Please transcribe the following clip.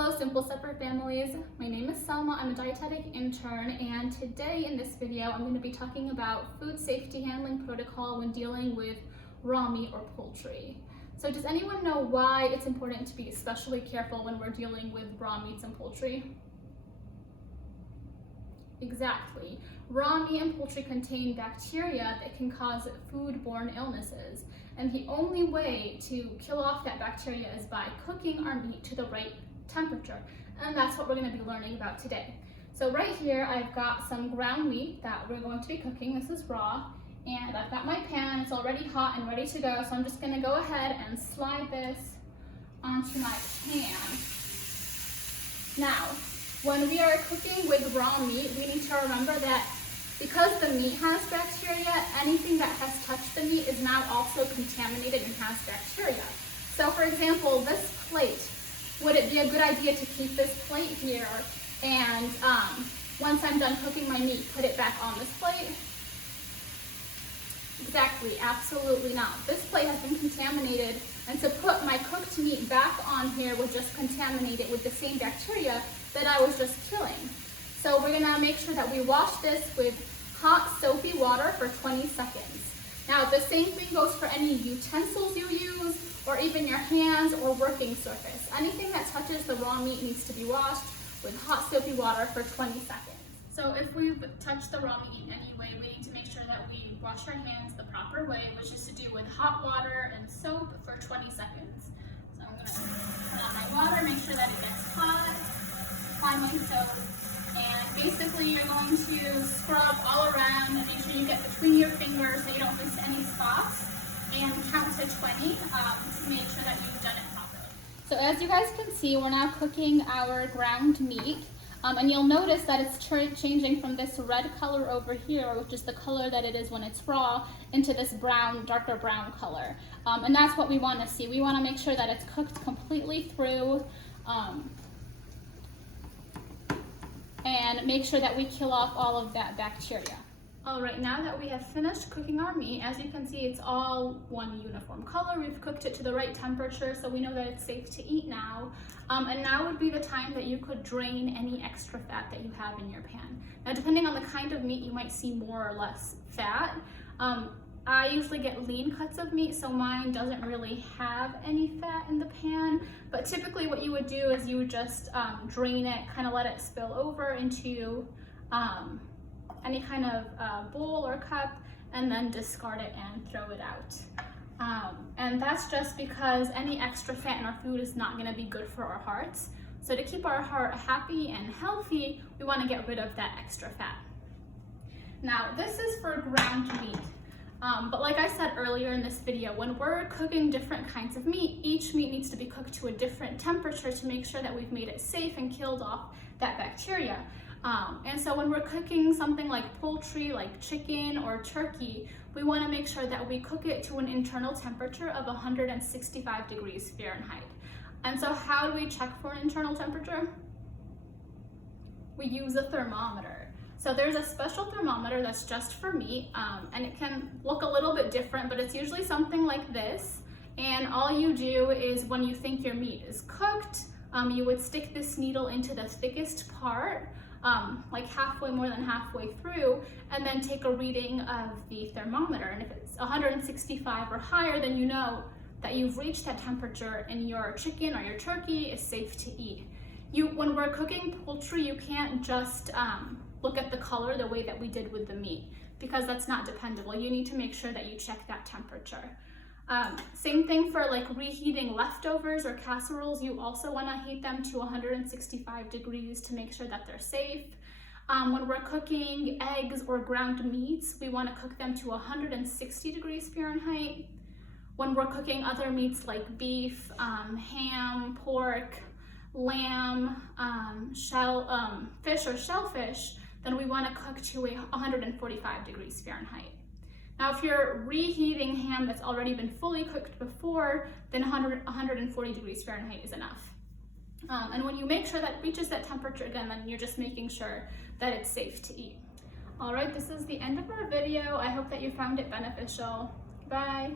Hello, Simple Supper families. My name is Salma. I'm a dietetic intern, and today in this video, I'm going to be talking about food safety handling protocol when dealing with raw meat or poultry. So does anyone know why it's important to be especially careful when we're dealing with raw meats and poultry? Exactly. Raw meat and poultry contain bacteria that can cause foodborne illnesses. And the only way to kill off that bacteria is by cooking our meat to the right temperature. And that's what we're going to be learning about today. So right here, I've got some ground meat that we're going to be cooking. This is raw. And I've got my pan. It's already hot and ready to go. So I'm just going to go ahead and slide this onto my pan. Now, when we are cooking with raw meat, we need to remember that because the meat has bacteria, anything that has touched the meat is now also contaminated and has bacteria. So for example, this plate, would it be a good idea to keep this plate here and once I'm done cooking my meat, put it back on this plate? Exactly, absolutely not. This plate has been contaminated, and to put my cooked meat back on here would just contaminate it with the same bacteria that I was just killing. So we're gonna make sure that we wash this with hot soapy water for 20 seconds. Now the same thing goes for any utensils you use, or even your hands or working surface. Anything that touches the raw meat needs to be washed with hot soapy water for 20 seconds. So if we've touched the raw meat in any way, we need to make sure that we wash our hands the proper way, which is to do with hot water and soap for 20 seconds. So I'm gonna put on my water, make sure that it gets hot, apply my soap, and basically you're going to scrub all around and make sure you get between your fingers so you don't miss any spots, and count to 20 to make sure that you've done it properly. So as you guys can see, we're now cooking our ground meat. And you'll notice that it's changing from this red color over here, which is the color that it is when it's raw, into this brown, darker brown color. And that's what we want to see. We want to make sure that it's cooked completely through and make sure that we kill off all of that bacteria. All right, now that we have finished cooking our meat, as you can see, it's all one uniform color. We've cooked it to the right temperature, so we know that it's safe to eat now. And now would be the time that you could drain any extra fat that you have in your pan. Now, depending on the kind of meat, you might see more or less fat. I usually get lean cuts of meat, so mine doesn't really have any fat in the pan. But typically what you would do is you would just drain it, kind of let it spill over into any kind of bowl or cup, and then discard it and throw it out. And that's just because any extra fat in our food is not going to be good for our hearts. So to keep our heart happy and healthy, we want to get rid of that extra fat. Now this is for ground meat. But like I said earlier in this video, when we're cooking different kinds of meat, each meat needs to be cooked to a different temperature to make sure that we've made it safe and killed off that bacteria. And so when we're cooking something like poultry, like chicken or turkey, we want to make sure that we cook it to an internal temperature of 165 degrees Fahrenheit. And so how do we check for an internal temperature? We use a thermometer. So there's a special thermometer that's just for meat, and it can look a little bit different, but it's usually something like this. And all you do is when you think your meat is cooked, you would stick this needle into the thickest part, like halfway, more than halfway through, and then take a reading of the thermometer. And if it's 165 or higher, then you know that you've reached that temperature and your chicken or your turkey is safe to eat. When we're cooking poultry, you can't just look at the color the way that we did with the meat, because that's not dependable. You need to make sure that you check that temperature. Same thing for like reheating leftovers or casseroles. You also want to heat them to 165 degrees to make sure that they're safe. When we're cooking eggs or ground meats, we want to cook them to 160 degrees Fahrenheit. When we're cooking other meats like beef, ham, pork, lamb, fish or shellfish, then we want to cook to 145 degrees Fahrenheit. Now, if you're reheating ham that's already been fully cooked before, then 140 degrees Fahrenheit is enough. And when you make sure that reaches that temperature again, then you're just making sure that it's safe to eat. All right, this is the end of our video. I hope that you found it beneficial. Bye.